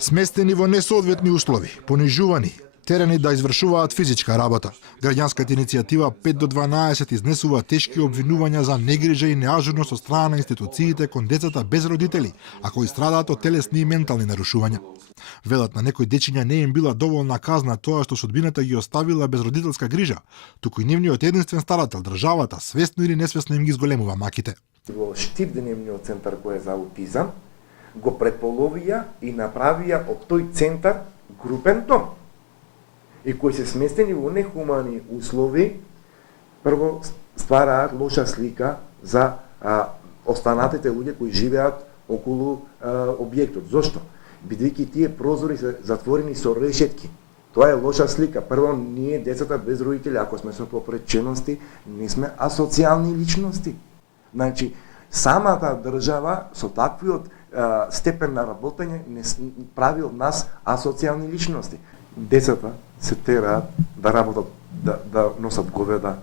Сместени во несоодветни услови, понижувани, терени да извршуваат физичка работа. Граѓанската иницијатива 5 до 12 изнесува тешки обвинувања за негрижа и неажурност од страна на институциите кон децата без родители, а кои страдаат од телесни и ментални нарушувања. Велат на некои дечиња не им била доволна казна тоа што судбината ги оставила без родителска грижа, туку и нивниот единствен старател, државата, свесно или несвесно им ги изголемува маките. Во Штип деневниот центар кој е за аутизам, го преполовија и направија од тој центар групен дом. И кои се сместени во нехумани услови, прво ствараат лоша слика за останатите луѓе кои живеат околу објектот. Зошто? Бидејќи тие прозори се затворени со решетки. Тоа е лоша слика. Прво, ние децата без родители, ако сме со попречености, не сме асоцијални личности. Значи, самата држава со таквиот степен на работење не прави од нас асоцијални личности. Децата се тераат да работат, да носат говеда,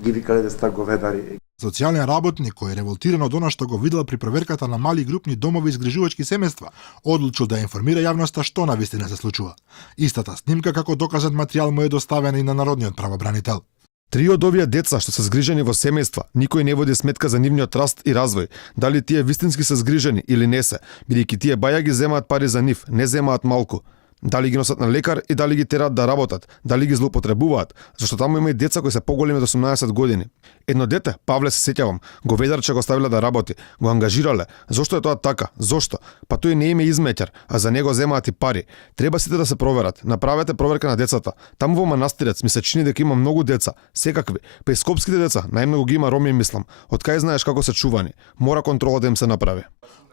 ги викале децата говедари. Социјален работник кој е револтиран од она што го видел при проверката на мали групни домови и згрижувачки семејства, одлучил да информира јавноста што навистина се случува. Истата снимка како доказен материјал му е доставена и на народниот правобранител. 3 од овие деца што се згрижени во семејства, никој не води сметка за нивниот раст и развој, дали тие вистински се згрижени или не се, бидејќи тие баја ги земаат пари за нив, не земаат малку. Дали ги носат на лекар и дали ги терат да работат, дали ги злоупотребуваат, зашто таму има и деца кои се поголеми од 18 години. Едно дете, Павле се сеќавам, говедарче го ставиле да работи, го ангажирале. Зошто е тоа така? Зошто? Па тој не име измеќар, а за него земаат и пари. Треба сите да се проверат. Направете проверка на децата. Таму во манастирец ми се чини дека има многу деца, секакви. Па и скопските деца, најмногу ги има роми, мислам. Од кај знаеш како се чувани? Мора контрола да им се направи.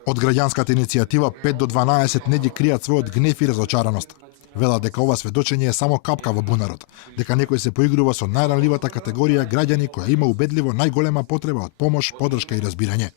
Од граѓанската иницијатива 5 до 12 не ги кријат својот гнев и разочараност. Велат дека ова сведочење е само капка во бунарот, дека некој се поигрува со најранливата категорија граѓани која има убедливо најголема потреба од помош, подршка и разбирање.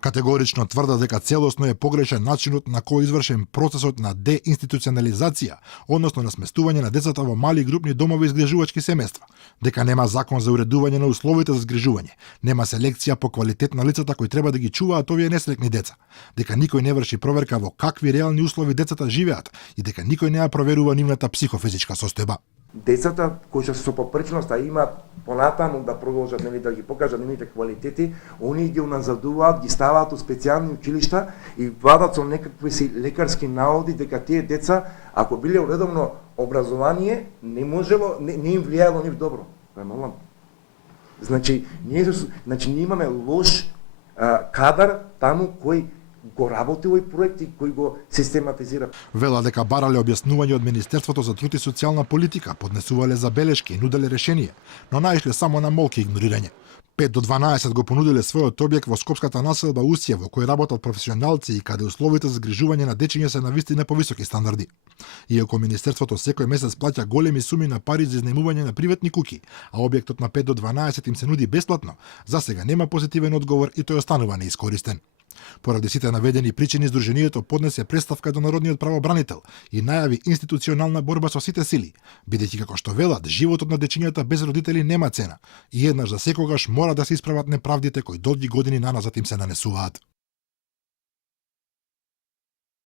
Категорично тврда дека целосно е погрешен начинот на кој извршен процесот на деинституционализација, односно на сместување на децата во мали групни домови и згрижувачки семејства, дека нема закон за уредување на условите за згрижување, нема селекција по квалитет на лицата кои треба да ги чуваат овие несреќни деца, дека никој не врши проверка во какви реални услови децата живеат и дека никој не ја проверува нивната психофизичка состојба. Децата кои се со попреченост, а имаат понатаму да продолжат, нели, да ги покажат нивните квалитети, они ги уназадуваат, ги ставаат у специјални училишта и владат со некакви си лекарски наводи дека тие деца, ако биле уредовно образование, не им влијаело нив добро. Премолам. Значи, ние имаме лош кадар таму кој го работи овој проект и кој го систематизира. Вела дека барале објаснување од Министерството за труд и социјална политика, поднесувале забелешки и нуделе решение, но наишле само на молки и игнорирање. 5 до 12 го понудиле својот објект во скопската населба Усија, во кој работат професионалци и каде условите за згрижување на дечиња се навистина повисоки стандарди. Иако Министерството секој месец плаќа големи суми на пари за изнајмување на приватни куќи, а објектот на 5 до 12 им се нуди бесплатно, за сега нема позитивен одговор и тој останува неискористен. Поради сите наведени причини, Сдруженијето поднесе представка до народниот правобранител и најави институционална борба со сите сили, бидејќи како што велат, животот на дечињата без родители нема цена и еднаш за секогаш мора да се исправат неправдите кои долги години наназад им се нанесуваат.